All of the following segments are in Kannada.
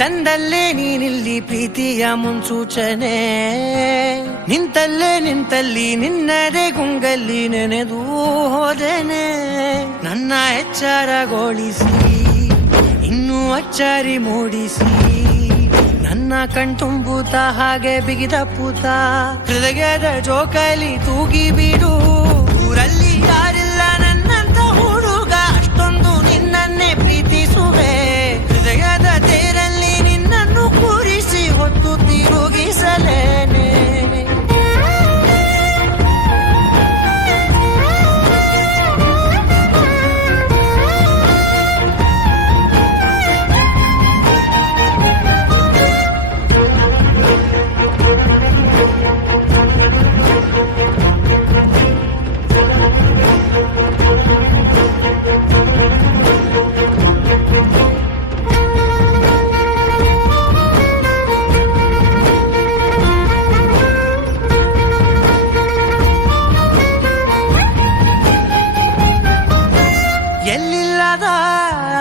ತಂದಲ್ಲೇ ನೀನಿಲ್ಲಿ ಪ್ರೀತಿಯ ಮುನ್ಸೂಚನೆ, ನಿಂತಲ್ಲಿ ನಿನ್ನದೇ ಗುಂಗಲ್ಲಿ ನೆನೆದು ಹೋದೆನೆ. ನನ್ನ ಎಚ್ಚರಗೊಳಿಸಿ ಇನ್ನೂ ಅಚ್ಚರಿ ಮೂಡಿಸಿ, ನನ್ನ ಕಣ್ತುಂಬುತ್ತ ಹಾಗೆ ಬಿಗಿದ ಪೂತ ಹೃದಯದ ಜೋಕಾಲಿ ತೂಗಿ ಬಿಡು. ಊರಲ್ಲಿ ಯಾರಿಲ್ಲ ನನ್ನಂತ ಹುಡುಗ, ಅಷ್ಟೊಂದು ನಿನ್ನನ್ನೇ ಪ್ರೀತಿಸುವೆ. ಹೃದಯದ ತೇರಲ್ಲಿ ನಿನ್ನನ್ನು ಕೂರಿಸಿ ಹೊತ್ತು ತಿರುಗಿಸಲೇನೆ. ಎಲ್ಲಿಲ್ಲದ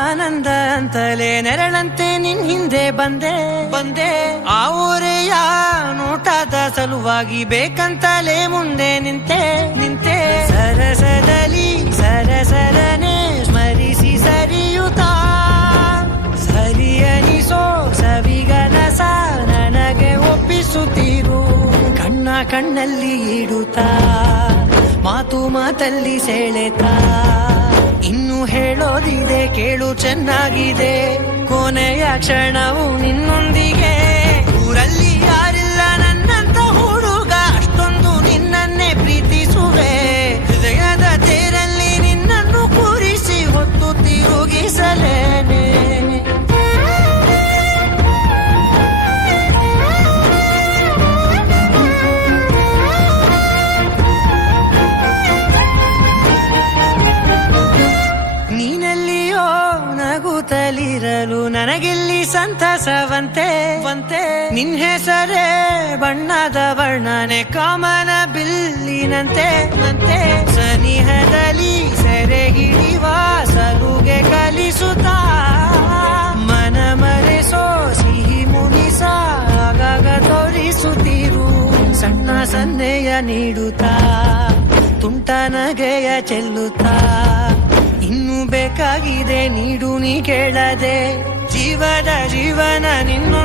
ಆನಂದ ಅಂತಲೇ ನೆರಳಂತೆ ನಿನ್ ಹಿಂದೆ ಬಂದೆ. ಆ ಊರೆಯ ನೋಟದ ಸಲುವಾಗಿ ಬೇಕಂತಲೇ ಮುಂದೆ ನಿಂತೆ. ಸರಸದಲ್ಲಿ ಸರಸರನೆ ಸ್ಮರಿಸಿ ಸರಿಯುತ್ತಾ, ಸರಿಯನಿಸೋ ಸವಿಗನಸ ನನಗೆ ಒಪ್ಪಿಸುತ್ತೀರು. ಕಣ್ಣಲ್ಲಿ ಇಡುತ್ತಾ, ಮಾತಲ್ಲಿ ಸೆಳೆತಾ, ಇನ್ನು ಹೇಳೋದಿದೆ ಕೇಳು ಚೆನ್ನಾಗಿದೆ. ಕೊನೆಯ ಕ್ಷಣವು ನಿನ್ನೊಂದಿಗೆ. ಊರಲ್ಲಿ ಯಾರಿಲ್ಲ ನನ್ನಂತ ಹುಡುಗ, ಅಷ್ಟೊಂದು ನಿನ್ನನ್ನೇ ಪ್ರೀತಿಸುವೆ. ಹೃದಯದ ತೇರಲ್ಲಿ ನಿನ್ನನ್ನು ಕೂರಿಸಿ ಹೊತ್ತು ತಿರುಗಿಸಲೇನೆ. ನೀನೆಲ್ಲಿಯೋ ನಗುತ್ತಲಿರಲು ನನಗೆಲ್ಲಿ ಸಂತಸವಂತೆ. ನಿನ್ ಹೆಸರೇ ಬಣ್ಣದ ವರ್ಣನೆ ಕಾಮನ ಬಿಲ್ಲಿನಂತೆ. ಸನಿಹದಲ್ಲಿ ಸೆರೆ ಹಿಡಿಯುವ ಸಲುಗೆ ಕಲಿಸುತ್ತಾ, ಮನ ಮರೆಸೋ ಸಿಹಿ ಮುನಿಸ ಆಗಾಗ ತೋರಿಸುತ್ತೀರು. ಸಣ್ಣ ಸನ್ನೆಯ ನೀಡುತ್ತಾ, ತುಂಟ ನಗೆಯ ಚೆಲ್ಲುತ್ತಾ, ಇನ್ನು ಬೇಕಾಗಿದೆ ನೀಡು ನೀ ಕೇಳದೆ. ಜೀವನ ನಿನ್ನೊಂದಿಗೆ